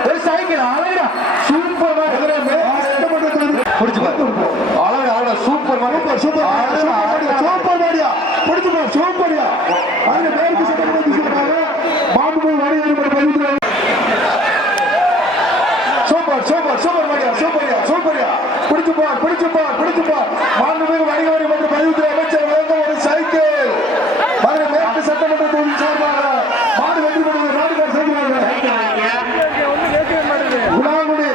ஒரு சைக்கிள் அழகா சூப்பர் அழகா அழகா சூப்பர் சூப்பர் சூப்பர் மாடியா. பிடிச்சு போ சூப்பர்யா அந்த மேற்கு சட்டமன்ற சொல்றாங்க மாண்புமிகு வணிகர் பதிவு சூப்பர் சூப்பர் சூப்பர் மாடியா சூப்பர்யா சூப்பர்யா. பிடிச்சு போ பிடிச்சு போ பிடிச்சு போ மாண்புமிகு வணிகர் மற்றும் பதிவுத்துறை அமைச்சர் வழங்க ஒரு சைக்கிள் மதுரை மேற்கு சட்டமன்ற தொகுதி சார்பாக மாடு வெற்றி பெறுவது நாடுகார் சைக்கிள் குணாங்குடி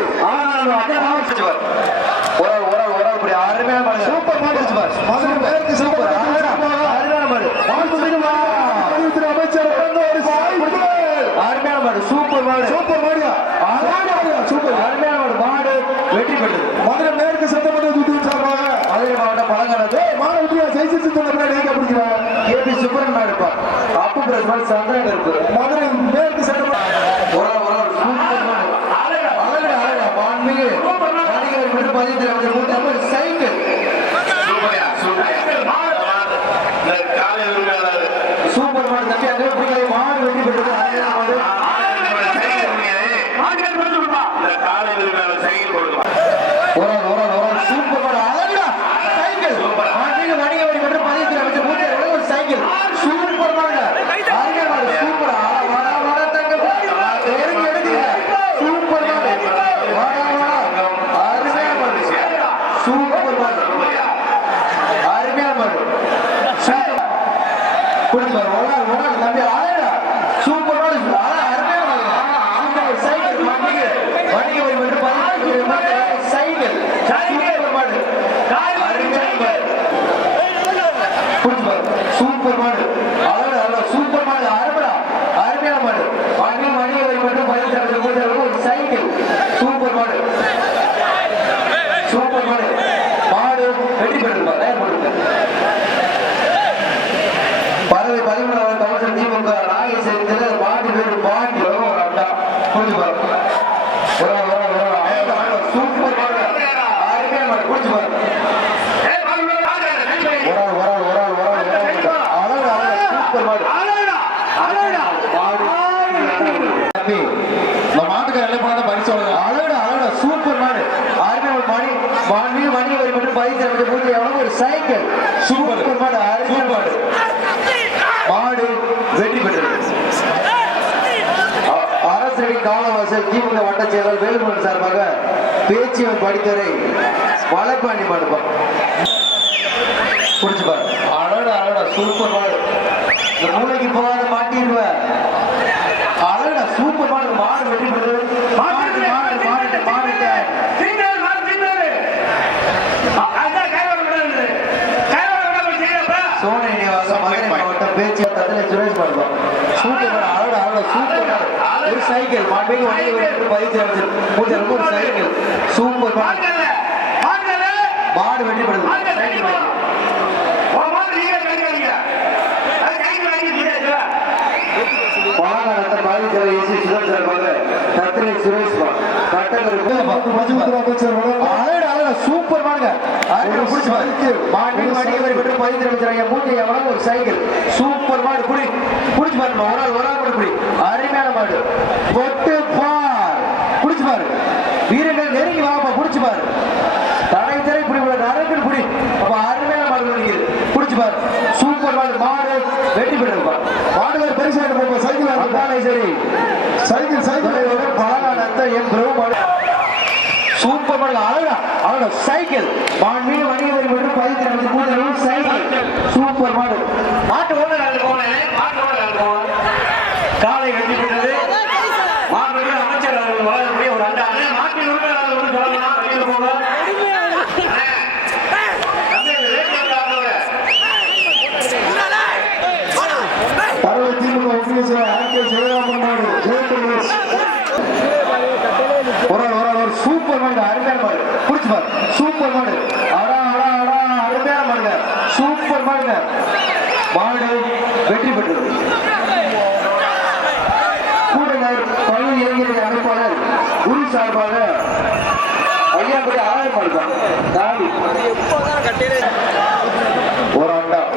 ஒரு ஆள், ஒரு ஆள், ஒரு ஆள் இப்படி அருமையான பாருங்க. சூப்பர் மாடு பிடிச்சு பாரு. மதுரை மேற்கு சூப்பர், சட்டமன்ற அழகா, சார்பாக அருமையான மாடு. மாண்புமிகு பதிவுத்துறை அமைச்சர் வழங்க ஒரு சைக்கிள் அருமையான மாடு, சூப்பர் மாடு. சூப்பர் மாடியா மாடியா சூப்பர் அருமையான மாடு, மாடு வெற்றி பெற்றது. மதுரை மேற்கு சட்டமன்ற தொகுதி சார்பாக மதுரை மாவட்டம் பழங்கானது மாடு விட்டியா? சைசி சித்தனை பின்னாடி எங்க பிடிக்கிறாங்க கே பி சுப்பிரமணியம் இருப்பார். அப்பு பிரஸ் மாதிரி சந்திரன் இருப்பு மதுரை மேற்கு சட்டமன்ற சூப்பர். மாடு. தம்பி அதே பிடிக்காது மாடு வெற்றி பெற்றது. அருமையான மாடு. சைக்கிள் இந்த காலை உரிமையாளர் சைக்கிள் கொடுக்கலாம். ஒரு சூப்பர் மாடு அழகா சைக்கிள் மாண்புமிகு வணிக வரி மற்றும் பதினைந்து அமைச்சர் மூத்த ஒரு சைக்கிள் சூப்பர் மாடு அருமையான மாடு சூப்பர் ஆ, வாடா, வாடா, தங்கம். எடுங்க, எடுங்க. சூப்பர் மாடு வாடா, வாடா. அருமையான மாடு சூப்பர் மாடு அருமையான மாடு சூப்பர். குடிச்சு பாரு, ஒரு நாள், ஒரு நாள் தம்பி, அழகா. சூப்பர் மாடு, அழகா, அருமையான மாடுங்க. சூப்பர் சைக்கிள், வண்டிக்கு, வண்டிக்கு ஒரு மட்டும் பதினஞ்சு கிலோமீட்டர் சைக்கிள். சூப்பர் மாடு. அருமையான மாடு. குடிச்சு பாரு, சூப்பர் மாடு அழகா, அழகா, சூப்பர் மாடு, அருமைடா. அருமையான மாடு. வண்டி, வண்டிக்கு ஒரு மட்டும் பதினஞ்சு கிலோமீட்டர் ஒரு சைக்கிள். சூப்பர் மாடு சூப்பர் மாடு மாடு வெற்றி பெற்றிருப்பா தயார் பண்ணுங்க பறவை பதிமூணாவது கவுன்சில் திமுக நாகேஸ்வரத்தில் மாட்டு பேர் பாண்டி வரும் ஒரு அண்டா புரிஞ்சு பாரு ஒரு ஆள், ஒரு ஆள், ஒரு ஆள். அழகா, அழகா, சூப்பர் மாடு அருமையான மாடு புரிஞ்சு பாரு ஒரு ஆள், ஒரு ஆள், ஒரு ஆள், ஒரு ஆள், ஒரு ஆள், ஒரு ஆள். அழகா, அழகா, சூப்பர் மாடு மாடு தம்பி, இந்த மாட்டுக்கார எல்லாம் போனா பரிசு வழங்க அழகா அழகா சூப்பர் மாடு அருமையான மணி மாண்பு மணி வரி மட்டும் பதினஞ்சு அமைச்சர் பூஜை எவ்வளவு ஒரு சைக்கிள் சூப்பர். சூப்பர் மாடு அருமையான மாடு மாடு வெற்றி பெற்றது அ- காலவாசல் திமுக வட்ட செயலர் வேலுமணி சார்பாக பேச்சியவன் படித்தரை வழக்காண்டி மாடுப்பா புடிச்சு பாரு. அழகா அழகா சூப்பர் மாடு இந்த மூளைக்கு போகாத மாட்டிடுவேன் அழகா சூப்பர் மாடு மாடு வெற்றி பெற்றது. மாடு மாடு மாடு மாடு சோனை நிவாசம் மதுரை மாவட்டம் பேச்சு சுரேஷ் பாடுவா சூப்பர் அழகா அழகா சூப்பர் ஒரு சைக்கிள் மாண்புமிகு வணிக வரி பதிவு ரொம்ப ஒரு சைக்கிள் சூப்பர் மாடு வெற்றி பெறுது தத்திரை சுரேஷ் பா கட்டங்கருக்கு பதிவுத்துறை அழகா சூப்பர் மாடுங்க அழகா ஒரு புடிச்சு பாரு சைக்கிள். மாட்டு மாடி வரி பெற்று பதினஞ்சு அமைச்சர் மூட்டை எவ்வளவு ஒரு சைக்கிள் சூப்பர் மாடு புடி. புடிச்சு பாரு ஒரு ஆள் ஒரு ஆள் கூட புடி. அருமையான மாடு. பொட்டு பார். புடிச்சு பாரு. வீரர்கள் நெருங்கி வாப்பா புடிச்சு பாரு. தலை புடி புடி நரக்கு புடி. அப்ப அருமையான மாடு புடிச்சு பாரு. சூப்பர் மாடு மாடு. வெட்டி பெற்றிருப்பா மாடுகார் பரிசு வாங்க போங்க சைக்கிள் வாங்க சரி. சைக்கிள் சைக்கிள் பலகாலத்த என் பிரபு மாடு. சூப்பர் மாடு அழகா அழகா. சைக்கிள். மாண்பீடு வணிக வரி மட்டும் பதித்து சைக்கிள். சூப்பர் மாடு மாட்டு ஓனர் அது போனேன் மாட்டு ஓனர் அது போனேன் காலை வெட்டி பெற்றது மாண்புமிகு அமைச்சர் அவர்கள் வழங்கக்கூடிய ஒரு அண்டா அண்ணே, மாட்டின் உரிமையாளர் ஒன்று சொல்லலாம் வெளியில் போங்க அண்ணே, தம்பி, இந்த ரேடியோ காரனோட. பறவை திமுக ஒன்றிய செயலர் ஆர் கே சிவராமன் மாடு ஜெயபிரகாஷ் ஒரு ஆள், ஒரு ஆள், ஒரு சூப்பர் மாடு அருமையான மாடு புடிச்சு பாரு சூப்பர் மாடு அடா அடா அடா அருமையான மாடுங்க சூப்பர் மாடுங்க மாடு வெற்றி பெற்றது கூட்டணர் பழனி இளைஞர் அமைப்பாளர் குரு சார்பாக ஐயாபடி ஆயிரம் ஆள்,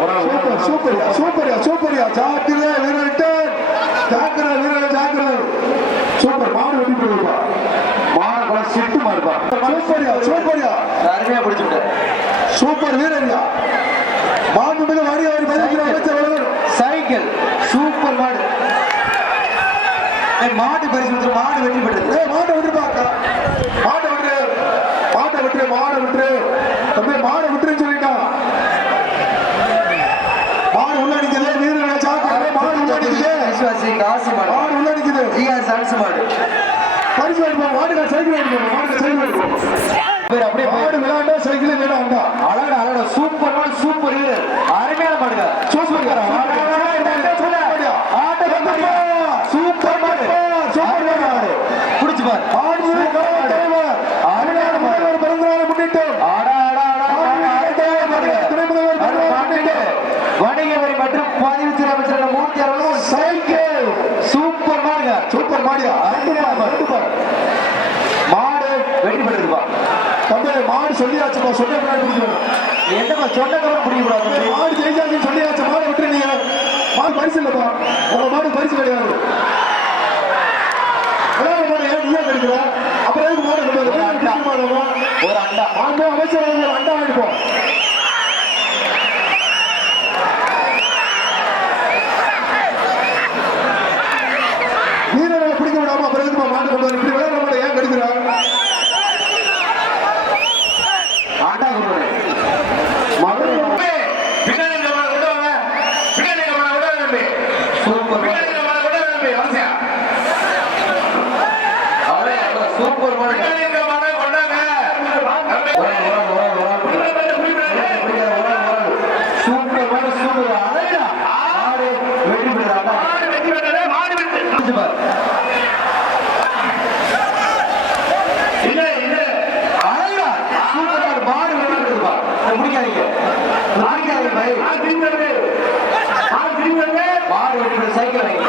ஒரு சூப்பர். சூப்பர்யா சூப்பர்யா சூப்பர்யா. சாத்திலே வீரர்டன் ஜாக்கிரதை வீரர்கள் ஜாக்கிரதை. சூப்பர் மாடு வெட்டி போடுப்பா. மாடு கூட சிட்டு மாடுப்பா. சூப்பர்யா சூப்பர்யா. அருமையா பிடிச்சு விட்டேன் சூப்பர் வீரர்யா. மாடு மிக வாடி வாடி பதிவு அமைச்சர் அவர்கள் சைக்கிள் சூப்பர். மாடு ஏய், மாடு பரிசு கொடுத்து மாடு வெற்றி பெற்றது. மாட்டை விட்டுருப்பா அக்கா மாட்டை விட்டுரு. மாட்டை விட்டுரு மாடை விட்டுரு. தம்பி மாடை விட்டுருன்னு சொல்லிட்டான் மாடு உள்ள நிக்குது வீரர்கள் ஜாக்கிரதை மாடு உள்ள நிக்குது விசுவாசி காசு மாடு. மாடு உள்ள நிக்குது ஜிஆர் சன்ஸ் மாடு. பரிசு எடுப்போம் மாட்டுக்கு சைக்கிள் எடுப்போம் மாட்டுக்கு சைக்கிள் பேர் அப்படியே மாடு விளையாண்டா சைக்கிள் விளையாண்டா அழகா அழகா சூப்பர் மாடு சூப்பர் அருமையான மாடுங்க. சூப்பர் மாடு சூப்பர் மாடு புடிச்சு பாரு ஆடு தலைவர் அருமையான முதல்வர் பிறந்தநாளை முன்னிட்டு ஆடா ஆடா ஆடா ஆடா ஆடா துணை முதல்வர் பிறந்தநாளை முன்னிட்டு வணிக வரி மற்றும் பதிவுத்துறை அமைச்சர் மூர்த்தி அவர்களும் சைக்கிள் சூப்பர் மாடுங்க சூப்பர் மாடியா அருமையான மாடு பாரு மாடு வெற்றி பெற்றிருப்பா சொல்லியாச்சுப்பா சொன்ன பிடிக்கணும். என்னப்பா சொன்னக்கப்புறம் பிடிக்கூடாது மாடு ஜெயிச்சாச்சுன்னு சொல்லியாச்சு மாடு விட்டு நீங்க. மாடு பரிசு இல்லப்பா. உங்க மாடு பரிசு கிடையாது. அப்புறம் மாடு ஒரு அண்டா. அமைச்சர் அண்டா வாங்கிப்போம் வீரர்களை பிடிக்க விடாம அப்புறம் எதுக்கு மாடு கொண்டு வர இப்படி விளையாட மாடு ஏன் கெடுக்கிறாங்க ஆண்டா கொடுக்குறேன் மதுரை பின்னாடி இந்த மாடு கொண்டு வாங்க பின்னாடி இந்த மாடு கொண்டு வாங்க தம்பி சூப்பர் பின்னாடி இந்த மாடு கொண்டு வாங்க தம்பி அவசியம் சூப்பர் மாடு பின்னாடி இந்த மாடு கொண்டாங்க தம்பி. ஒரு ஆள், ஒரு ஆள், ஒரு ஆள், ஒரு ஆள். பிடிக்காத ஒரு ஆள், ஒரு ஆள். சூப்பர் மாடு சூப்பர் அழகா மாடு வெற்றி பெற்றாங்க மாடு வெற்றி பெற்றது, மாடு வெற்றி. புடிச்சு பாரு இல்ல, இல்ல. அழகா சூப்பர் மாடு மாடு வெற்றி பெற்றதுப்பா இதை முடிக்காதீங்க இதை முடிக்காதீங்க பை மாடு திரும்பி வருது. மாடு திரும்பி வருது. மாடு வெற்றி பெற்ற சைக்கிள் வாங்கி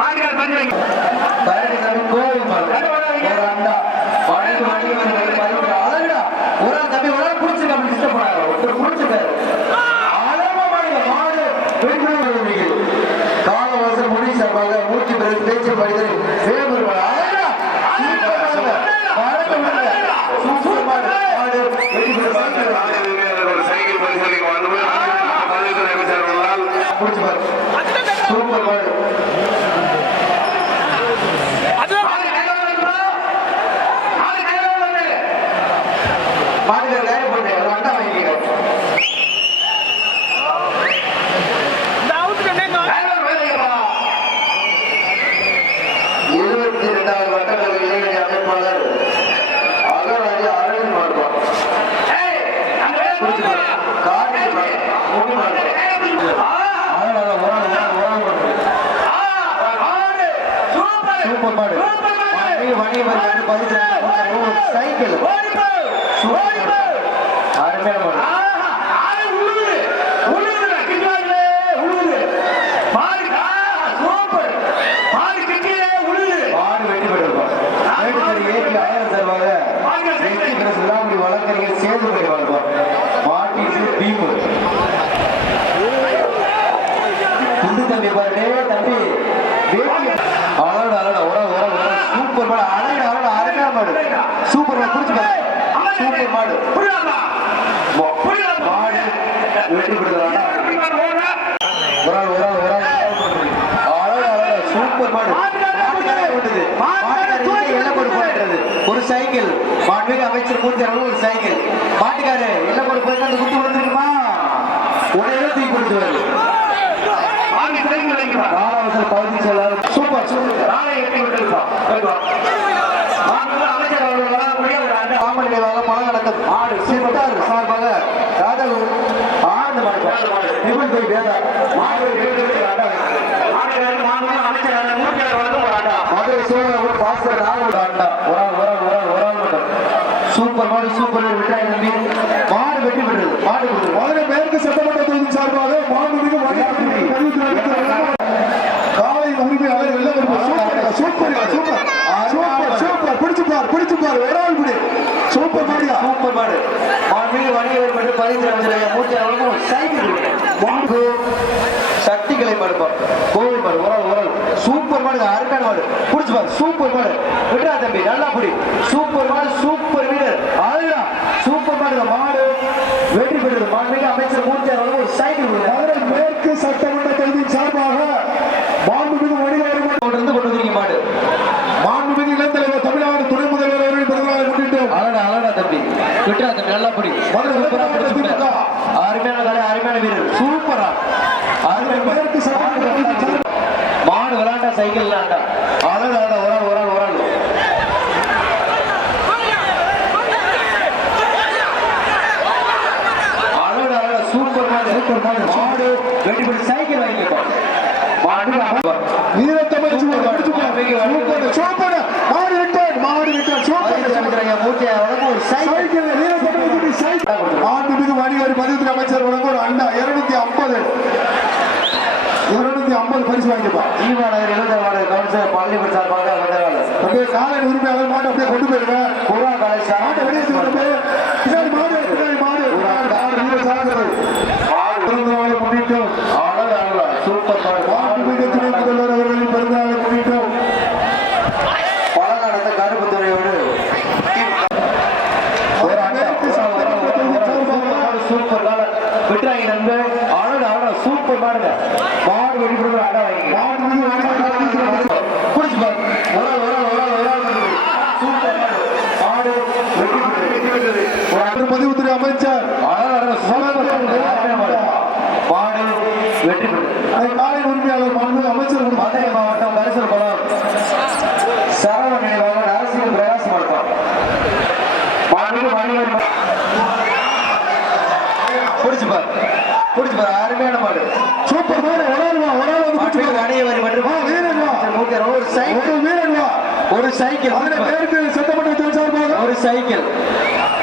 மாடுகார் பஞ்சு வைங்க. பழனிசாமி கோவில் மாடு ஒரு அண்டா வணிக வணிக வரி வரி பதிவு அழகா ஒரு ஆள் தம்பி ஒரு ஆள் பிடிச்சிருக்க அப்படி டிஸ்டர்ப் பண்ணாங்க ஒருத்தர் பிடிச்சிருக்காரு அழகா மாடுங்க மாடு வெற்றி பெறுவீங்க காலவாசல் முடி சார்பாக மூர்த்தி பிறகு பேச்சு படித்தல் வேலூர் மாடு அழகா சூப்பர் மாடுங்க. வணக்கம் மாடுங்க. சூப்பர் மாடு மாடு வெற்றி பெற்ற சைக்கிள் வாங்கி. ஒரு சைக்கிள் பரிசோதனைக்கு வந்து பதிவுத்துறை அமைச்சர் அவர்களால் பிடிச்சு பாரு சூப்பர் மாடு மாடு கையில வந்து மாடு கையில வந்து மாட்டுக்கு கையை போட்டு ஒரு அண்டா வாங்கிக்க கையில வைங்கப்பா. இருபத்தி இரண்டாவது வட்டக்கலை இளைஞர் அமைப்பாளர் அகராஜி அரவிந்த் மாடுவார் ஏய், அங்க வேலை பிடிச்சு பாரு. கார்த்தி மாடு, முடி மாடு. கையில பிடிச்சு. ஆ, அழகா, ஒரு ஆள், ஒரு ஆள், ஒரு ஆள் மாடு. ஆ, மாடு. சூப்பர். சூப்பர் மாடு சூப்பர் மாடு. வணிக வணிக சைக்கிள் அருமையான மாடு ஆஹா, ஆடு உழுவுது. உழுவுதுடா, கிட்டுவாங்களே, உழுவுது. மாடு, ஆஹா, சூப்பர். மாடு கிட்டியே உழுவுது. மாடு வெற்றி பெற்றிருப்பார் வேண்டுதல் ஏற்றி ஆயிரம் சார்பாக வெற்றி பெற சிலாமணி வழக்கறிஞர் சேதுபதி வாழ்வார் மாட்டிற்கு பீமு துண்டு தம்பி பாரு டேய் தம்பி வேட்டி அழகா அழகா உர உர உர சூப்பர் மாடு அழகா அழகா அழகா மாடு சூப்பர் மாடு குடிச்சு பாரு சூப்பர் மாடு? மாடு வெற்றி ஓடுறா. ஒரு ஆள். ஒரு ஆள் ஒரு ஆள் சூப்பர் மாடு ஒரு சைக்கிள். மாண்புமிகு அமைச்சர் மூர்த்தி அவர்கள் ஒரு சைக்கிள். மாட்டுக்காரு எல்லக்கோடு போயிட்டு அந்த குத்து விழுந்துருக்குமா? உடனே தூக்கி கொடுத்து வருது மாடு சைக்கிள் வைக்கிறா. காலாவசல் பகுதி செயலாளர் சூப்பர் சூப்பர். நாளை எட்டி விட்டுருப்பா. போயிட்டு வா. மாண்புமிகு அமைச்சர் அவர்கள் வழங்கக்கூடிய ஒரு அண்டை ஆமல் பழங்கடக்கம் ஆடு சித்தார் சார்பாக ராஜகுரு ஆனந்த மாடு நிபுண் போய் வேதா. மதுரை சோழர் பாஸ்கர் நாகூர் ஆண்டா ஒரு ஆள் ஒரு ஆள் ஒரு ஆள் ஒரு ஆள் மட்டும். சூப்பர் மாடு சூப்பர் விட்டாய் நம்பி மாடு வெற்றி பெற்றது. மாடு கொடுத்துரு மதுரை மேற்கு சட்டமன்ற தொகுதி சார்பாக மாண்புமிகு காலை உரிமையாளர் எல்லாம் super super super. Super super. பிடிச்சு பார் பிடிச்சு பார். ஒரு ஆள் பிடி. சூப்பர் மாடு மாண்புமிகு வணிகர் மற்றும் பதிவு அமைச்சர் மூர்த்தி அவர்களுக்கும் சைக்கிள் மாடு சக்திகளை மறுப்பார் கோவில் மாடு ஒரு ஆள் சூப்பர் ஆள் அருமையான மாடு. புடிச்சு பாரு சூப்பர் மாடு விடுறா தம்பி நல்லா சூப்பர் மாடு சூப்பர் வீரர் ஆளுடா சூப்பர் மாடு மாடு. வெற்றி பெற்றது. மாண்புமிகு அமைச்சர் மூர்த்தியார் அவர்கள் சைக்கிள் மதுரை மேற்கு சட்டமன்ற தொகுதியின் சார்பாக மாண்புமிகு வணிகர் இருந்து கொண்டு வந்திருக்கீங்க மாடு மாண்புமிகு இளந்தலைவர் தமிழ்நாடு துணை முதல்வர் அவர்கள் பிறந்தநாளை முன்னிட்டு அழடா அழடா விட்டுறா தம்பி நல்லா புடி மதுரை சூப்பரா புடிச்சு. அருமையான கலை அருமையான வீரர். சூப்பரா மாடு விளாண்டா சைக்கிள் விளாண்டா அழகு அழகா ஒரு ஆள் ஒரு ஆள் ஒரு ஆள். அழகு அழகா சூப்பர் மாடு. சூப்பர் மாடு. மாடு வெட்டி போட்டு சைக்கிள் வாங்கிக்கோ மாடு வீரத்தமிழ் சூப்பர். சூப்பர் மாடு விட்டார் சூப்பர் மூர்த்தி ஒரு சைக்கிள். சைக்கிள் வணிகர் பதிவுத்துறை அமைச்சர் வழங்க ஒரு அண்டா இருநூத்தி ஐம்பது. இருநூத்தி ஐம்பது பரிசு வாங்கிப்பா. இளைஞர் வார்டு கவுன்சிலர் பழனிபுரம் சார்பாக வந்தவாள் அப்படியே காலையில் உரிமையாளர் மாட்டை அப்படியே கொண்டு போயிருவேன் புறா காலேஜ் மாட்டை வெளியே மாடு பின்னாடி மாடு மாடு வீர சாகர் பிறந்தநாளை முன்னிட்டு அழகு அழகா சூப்பர் மாடு மாண்புமிகு துணை முதல்வர் அவர்களின் பிறந்தநாளை முன்னிட்டு பழங்காலத்து கருப்பு துறையோடு ஒரு அண்டா, ஒரு ஆள், ஒரு ஆள், ஒரு ஆள், ஒரு ஆள், சூப்பர் மாடு, சூப்பர் மாடு. விட்டுறாங்க நண்பர் அழகு அழகா சூப்பர் மாடுங்க மாடு வெடிப்படுற அடா வாங்கி மாண்புமிகு வணிகர் பதிவுத்துறை அமைச்சர் குடிச்சு பாரு ஒரு ஆள், ஒரு ஆள், ஒரு ஆள், ஒரு ஆள் கொண்டு போய். சூப்பர் மாடு மாடு வெடிப்படுறது. ஒரு ஆள் பதிவுத்துறை அமைச்சர் அழகு அழகா சூப்பர் மாடு. அருமையான மாடு. மாடு வெற்றி பெற்றது காலை உரிமையாளர் மாண்புமிகு அமைச்சர் மதுரை மாவட்டம் கரிசல் குளம் சரவண நினைவாக அரசியல் பிரகாசம் மாவட்டம் மாண்புமிகு மணிவன் புடிச்சு பாரு. புடிச்சு பாரு. அருமையான மாடு சூப்பர் மாடு ஒரு ஆள் வா ஒரு ஆள் வந்து பிடிச்சு மாண்புமிகு அணியவரி மற்றும் வா, வீரன் வா. மூக்கர். ஒரு சைக்கிள். ஒரு வீரன் வா. ஒரு சைக்கிள். மேற்கு சட்டமன்ற ஒரு சைக்கிள்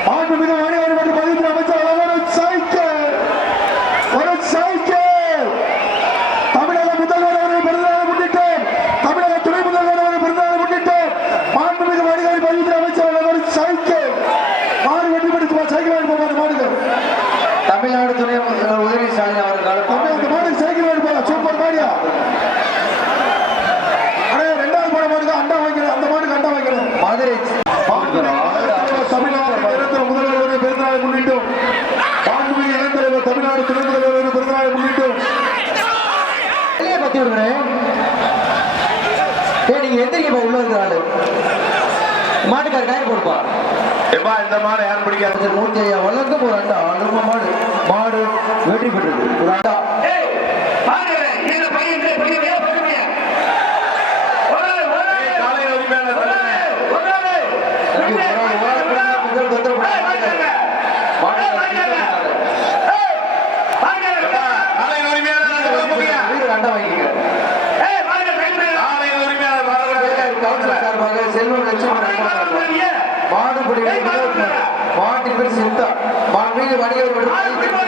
மாண்புமிகு வணிகர் மற்றும் பதிவுத்துறை அமைச்சர் வழங்க ஒரு சைக்கிள் ஒரு சைக்கிள் தமிழக முதல்வர் அவர்கள் பிறந்தநாளை முன்னிட்டு தமிழக துணை முதல்வர் அவர்கள் பிறந்தநாளை முன்னிட்டு மாண்புமிகு வணிகர் பதிவுத்துறை அமைச்சர் வழங்க ஒரு சைக்கிள் மாடு வெட்டி பிடித்து சைக்கிள் வாங்கி போவாரு மாடுக்கு தமிழ்நாடு துணை முதல்வர் உதவி ஸ்டாலின் அவர்கள் தம்பி அந்த மாடுக்கு சைக்கிள் வாங்கி போலாம் சூப்பர் மாடியா அண்ணே ரெண்டாவது மாடு மாடுக்கு அண்டா வாங்கிக்கிறேன் அந்த மாடுக்கு அண்டா வாங்கிக்கிறேன் மதுரை தமிழ்நாடு இளைஞர் முதல்வருடைய பிறந்தநாளை முன்னிட்டு மாண்புமிகு இளைஞர் தமிழ்நாடு துணை முதல்வருடைய பிறந்தநாளை முன்னிட்டு வெளியே பத்தி விடுறேன் ஏய் நீங்க எந்திரிக்கப்பா உள்ள இருக்கிற ஆளு காய் போடுப்பா எப்பா இந்த மாடு யாரும் பிடிக்காது? மூர்த்தி ஐயா வழங்கும் ஒரு அண்டா அனும மாடு மாடு வெற்றி பெற்றது. ஒரு அண்டா காலை உரிமையாளர் ஒரு ஆள் பிடிச்சு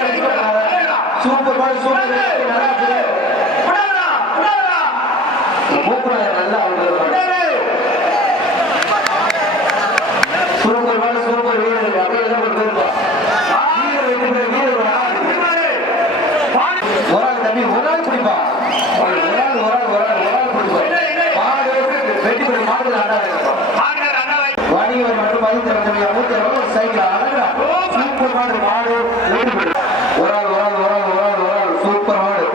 அடிச்சுக்கோங்க. சூப்பர் சூப்பர் நல்லா புரியுது. மூக்குறாங்க நல்லா அவங்க சூப்பர் மாடு சூப்பர் வீரர் அப்படியே எல்லாம் ஒரு பேருப்பா வீரர் வெற்றி பெற்ற வீரர் ஒரு ஆள். ஒரு ஆள் தம்பி ஒரு ஆள் குடிப்பா ஒரு ஆள் ஒரு ஆள் ஒரு ஆள் ஒரு ஆள் குடிப்பா மாடு வெட்டி பெற்ற மாடு ஆண்டா வணிகர் மற்றும் மதித்திறன் மூத்தி சைக்கிள் அழகா சூப்பர் மாடு மாடு ஒரு ஆள் ஒரு ஆள் ஒரு ஆள் ஒரு ஆள் சூப்பர் மாடு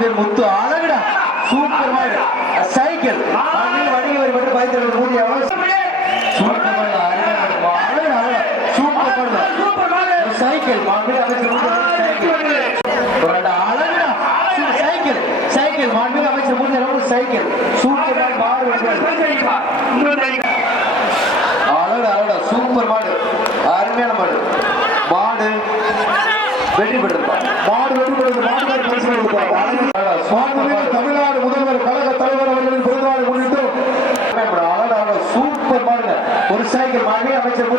பேர் முத்து அழகுடா சூப்பர் மாடு சைக்கிள் வணிக வரி மட்டும் மாடு மாடு. மாடு சூப்பர் மாடு சைக்கிள் மாட்டின் அமைச்சர் சைக்கிள் சைக்கிள் மாண்புமிகு அமைச்சர் எவ்வளவு சைக்கிள் சூப்பர் மாடு மாடு அழகா அழகா சூப்பர் மாடு அருமையான மாடு மாடு வெற்றி பெற்றிருப்பான் மாடு வெற்றி பெற்றது மாடுகார் மாண்புமிகு. தமிழ்நாடு முதல்வர் கழக தலைவர் அவர்களின் பிறந்தநாளை முன்னிட்டு சூப்பர் மாடுங்க ஒரு சைக்கிள் மாண்புமிகு அமைச்சர்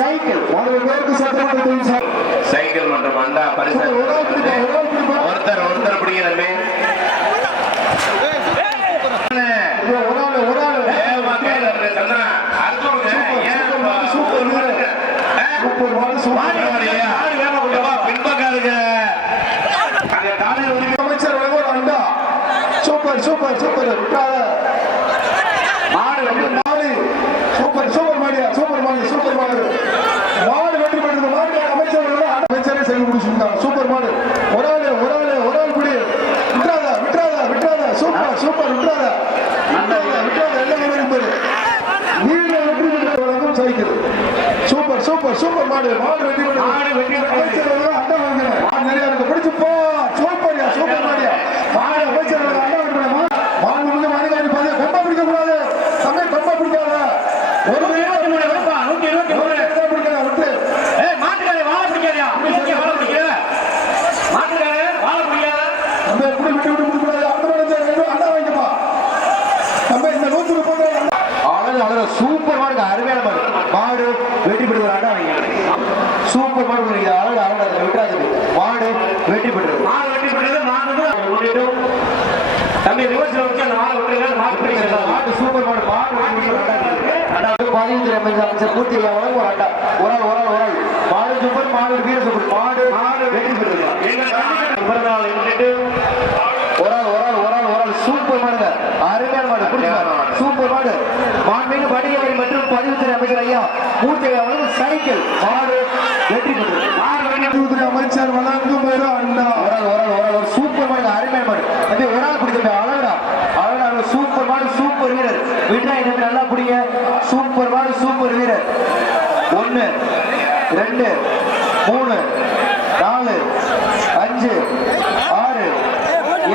சைக்கிள். சட்டமன்ற தொகுதி சார் சைக்கிள். மற்றும் அண்டா பரிசு ஒரு நாள் பிடிப்பா ஒரு நாள் பிடிப்பா ஒருத்தர் ஒருத்தர் பிடிங்க தம்பி ஐயோ, ஒரு ஆளு ஒரு ஆளு வேகமா கையில இருக்கு, சந்திரா. அடுத்து விடுங்க. ஏன் சூப்பர் மாடு, சூப்பர் மாடு. ஆ? சூப்பர் மாடு சூப்பர் மாடு மாடு. வரலையா? எப்பா, பின்பக்கம் இருக்கு. அங்க காலையில ஒதுக்கி அமைச்சர் வழங்க ஒரு அண்டா சூப்பர் சூப்பர் சூப்பர் விட்டாத மாடு வந்து மாடு சூப்பர் சூப்பர் மாடியா சூப்பர் மாடு சூப்பர் மாடு மாடு வெற்றி பெற்றது மாடு அமைச்சர் வழங்க அமைச்சரே செய்ய முடிச்சுட்டாங்க சூப்பர் மாடு ஒரு ஆளு ஒரு ஆளு ஒரு ஆள் பிடி விட்டுறாத விட்டுறாத விட்டுறாத சூப்பர் சூப்பர் விட்டுறாத விட்டுறாத விட்டுறாத எல்லாம் வரும் பேரு நீங்க வெற்றி பெற்ற சைக்கிள் சூப்பர் சூப்பர் சூப்பர் மாடு. மாடு வெற்றி மாடு வெற்றி வழங்க அண்டா வாங்கினேன் மாடு நிறைய இருக்கு. பிடிச்சு போ சூப்பர்யா சூப்பர் மாடியா மாடு அமைச்சர் வழங்க அண்டா வாங்கினேன் மாடு வந்து மாடுகாரி பாதியா கொம்பா பிடிக்க கூடாது தம்பி கொம்பா பிடிக்காத ஒரு இருபத்தி மூணு வருப்பா, நூத்தி இருபத்தி மூணு. கொம்பா பிடிக்காத விட்டு ஏய், மாட்டுக்காரே, வாழை பிடிக்காதயா? இங்கே வாழை பிடிக்காத. மாட்டுக்காரே, வாழை பிடிக்காத. தம்பி எப்படி விட்டு விட்டு கொடுக்கூடாது அந்த மாதிரி ரெண்டு அண்டா வாங்கிப்பா தம்பி இந்த நூத்தி முப்பது ரூபாய் அண்டா. அழகு அழகா சூப்பர் மாடுங்க அருமையான மாடு மாடு வெற்றி பெற்று ஒரு அண்டா வாங்கி சூப்பர் மாடு உங்களுக்கு அழகு அழகு அதை விட்டுறாது மாடு வெற்றி பெற்றது மாடு வெட்டி போட்டது, மாடு தான் முன்னிட்டும். தம்பி ரிவர்ஸ்ல வச்சு அந்த மாடை விட்டுருங்க, மாடு பிடிக்கிறதா? மாடு சூப்பர் மாடு. மாடு. அண்டா பதினஞ்சு அமைச்சர் அமைச்சர் பூர்த்தி வழங்கும் ஒரு அண்டா ஒரு ஒரு ஒரு மாடு சூப்பர் மாடு வீர சூப்பர். மாடு மாடு வெற்றி முன்னிட்டு ஒரு ஆள் ஒரு ஆள் ஒரு ஆள் ஒரு ஆள். சூப்பர் மாடுங்க அருமையான மாடு. பிடிச்சா சூப்பர் மாடு. மாண்புமிகு வணிகவரி மற்றும் பதிவுத்துறை அமைச்சர் ஐயா மூர்த்தி வழங்கும் சைக்கிள் மாடு வெற்றி பெற்றது. அமைச்சர் வழங்கும் அண்டா ஒரு ஆள் ஒரு ஆள் ஒரு ஆள் ஒரு சூப்பர் மாடு அருமையான மாடு தம்பி ஒரு ஆள் பிடிச்சிருக்க அழகா அழகா அழகா சூப்பர் மாடு சூப்பர் வீரர். விட்டா இதை நல்லா பிடிங்க. சூப்பர் மாடு சூப்பர் வீரர். ஒன்னு ரெண்டு மூணு நாலு அஞ்சு ஆறு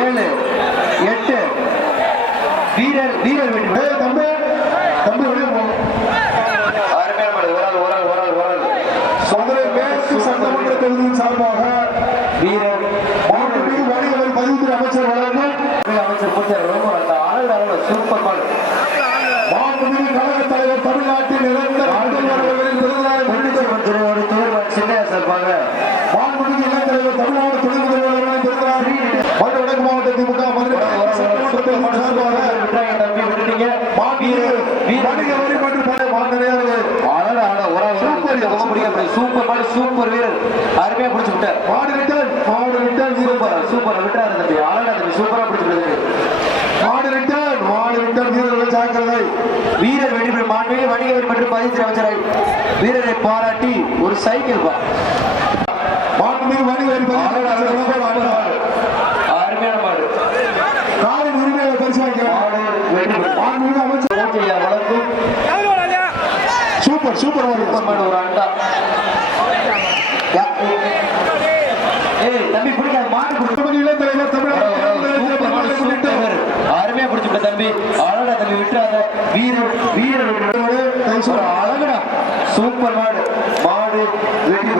ஏழு எட்டு. வீரர் வீரர் வெற்றி தம்பி வெளியே போ அருமையான மாடு ஒரு ஆள் ஒரு ஆள் ஒரு ஆள் ஒரு ஆள் மதுரை மேற்கு சட்டமன்ற தொகுதியின் சார்பாக வீரர் மாண்புமிகு வணிகவரி பதிவுத்துறை அமைச்சர் வழங்கும் அமைச்சர் பூச்சார் ரொம்ப அந்த அழகு அழகு சூப்பர் மாடு மாண்புமிகு கழக தலைவர் தமிழ்நாட்டின் நிரந்தர முதல்வர் அவர்களின் பிறந்தநாளை முன்னிட்டு முன்னிட்டு ஒரு தூர்வன் சின்ன சார்பாக மாண்புமிகு இளைஞர் தலைவர் தமிழ்நாடு துணை முதல்வர் அவர்களின் பிறந்தநாள் மதுரை வடக்கு மாவட்ட திமுக மதுரை மேற்கு சட்டமன்ற தொகுதியின் சார்பாக விட்டாங்க தம்பி விட்டுட்டீங்க மாண்புமிகு வணிக வரி மற்றும் பணி மாநிலையாளர் அழகு அழகு ஒரு ஆள் சூப்பர் ரொம்ப பிடிக்க சூப்பர் மாடு சூப்பர் வீரர். அருமையா பிடிச்சு விட்டார். மாடு ரிட்டர்ன் மாடு ரிட்டர்ன் சூப்பர் சூப்பர் விட்டாரு தம்பி. அழகா தம்பி சூப்பரா பிடிச்சு விட்டாரு மாடு ரிட்டர்ன் வீரர்கள் ஜாக்கிரதை. வீரர் வெற்றி மாண்புமிகு வணிக வரி மற்றும் பதிவுத்துறை அமைச்சரை வீரரை பாராட்டி ஒரு சைக்கிள் பா. மாண்புமிகு வணிக வரி பதிவுத்துறை அமைச்சர் வழங்கும் அண்டா. அருமையான மாடு காரின் உரிமையாளர் பரிசு அமைச்சர். வழங்கும் சூப்பர் சூப்பர் ஒரு அண்டா யா- ஏய் தம்பி பிடிக்காத மாடு பிடி மாண்புமிகு இளைஞர் தலைவர் தமிழ்நாடு சூப்பர் மாடு சூப்பர் அருமையா பிடிச்சு விட்ட தம்பி அழகா தம்பி விட்டுறாத வீரர் வீரர் ஒரு அழகுடா. சூப்பர் மாடு மாடு வெற்றி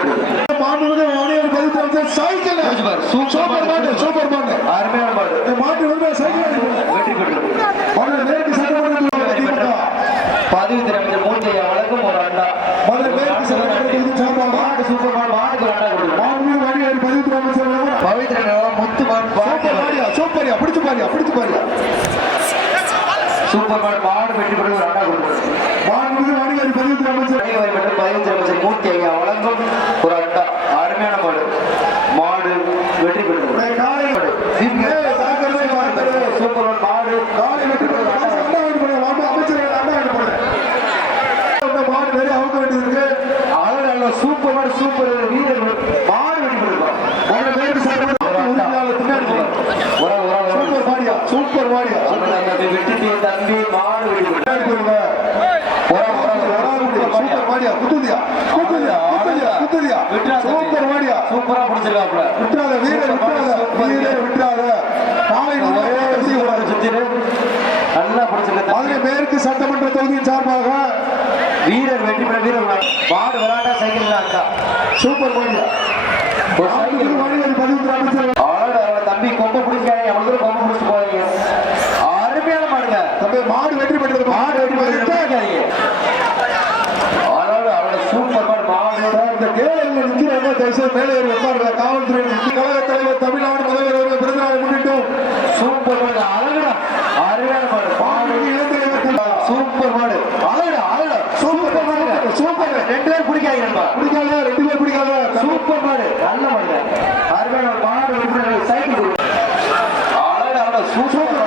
சூப்பர் மாடு மாடு சூப்பர் மாடு மூர்த்தி ஐயா வழங்கும் ஒரு அண்டா அருமையான மாடு மாடு வெற்றி பெற்றது சூப்பர் மாடு காலை வெற்றி மாடு நிறைய அவுக்க வேண்டியிருக்கு அதனால நல்ல சூப்பர் மாடு சூப்பர் வீரர்கள் மாடு வெற்றி பெற்றிருக்காங்க ஒரு ஒரு சூப்பர் மாடியா சூப்பர் மாடியா வெற்றி குத்துதியா? குத்துதியா? குத்துதியா? குத்துதியா? சூப்பர் மாடியா சூப்பரா பிடிச்சிருக்காப்ல விட்டுறாத வீரர் விட்டுறாத வீரர் விட்டுறாத. காலை ஒரே ஒரு சீக்கிரம் சுத்திரு நல்லா பிடிச்சிருக்க மதுரை மேற்கு சட்டமன்ற தொகுதியின் சார்பாக வீரர் வெற்றி பெற வீரர் மாடு விளையாட்டா சைக்கிள் தான் சூப்பர் வழிவழி பதிவு அமைச்சர் அவனோட அவன தம்பி கொம்ப பிடிக்காங்க எவ்வளவு கொம்ப பிடிச்சிட்டு போறீங்க அருமையான மாடுங்க தம்பி மாடு வெற்றி பெற்றது மாடு வெட்டி போயிருக்காதீங்க அவனோட அவனோட சூப்பர் மாடு மாடு இந்த கேரளத்தில் நிற்கிறவங்க மேலே காவல்துறை கழக தலைவர் தமிழ்நாடு முதல்வர் அவர்கள் பிறந்தநாளை முன்னிட்டும் சூப்பர் மாடு அருமையான மாடு. சூப்பர் மாடு. அழகுடா அழகுடா சூப்பர் மாடு. சூப்பர் ரெண்டு பேரும் பிடிக்காதீங்க நண்பா. பிடிக்காத? ரெண்டு பேர் பிடிக்காத? சூப்பர் மாடு. நல்ல மாடு. அருமையான மாடு வெற்றி பெற சைக்கிள் அழகுடா அழகுடா சூப்பர்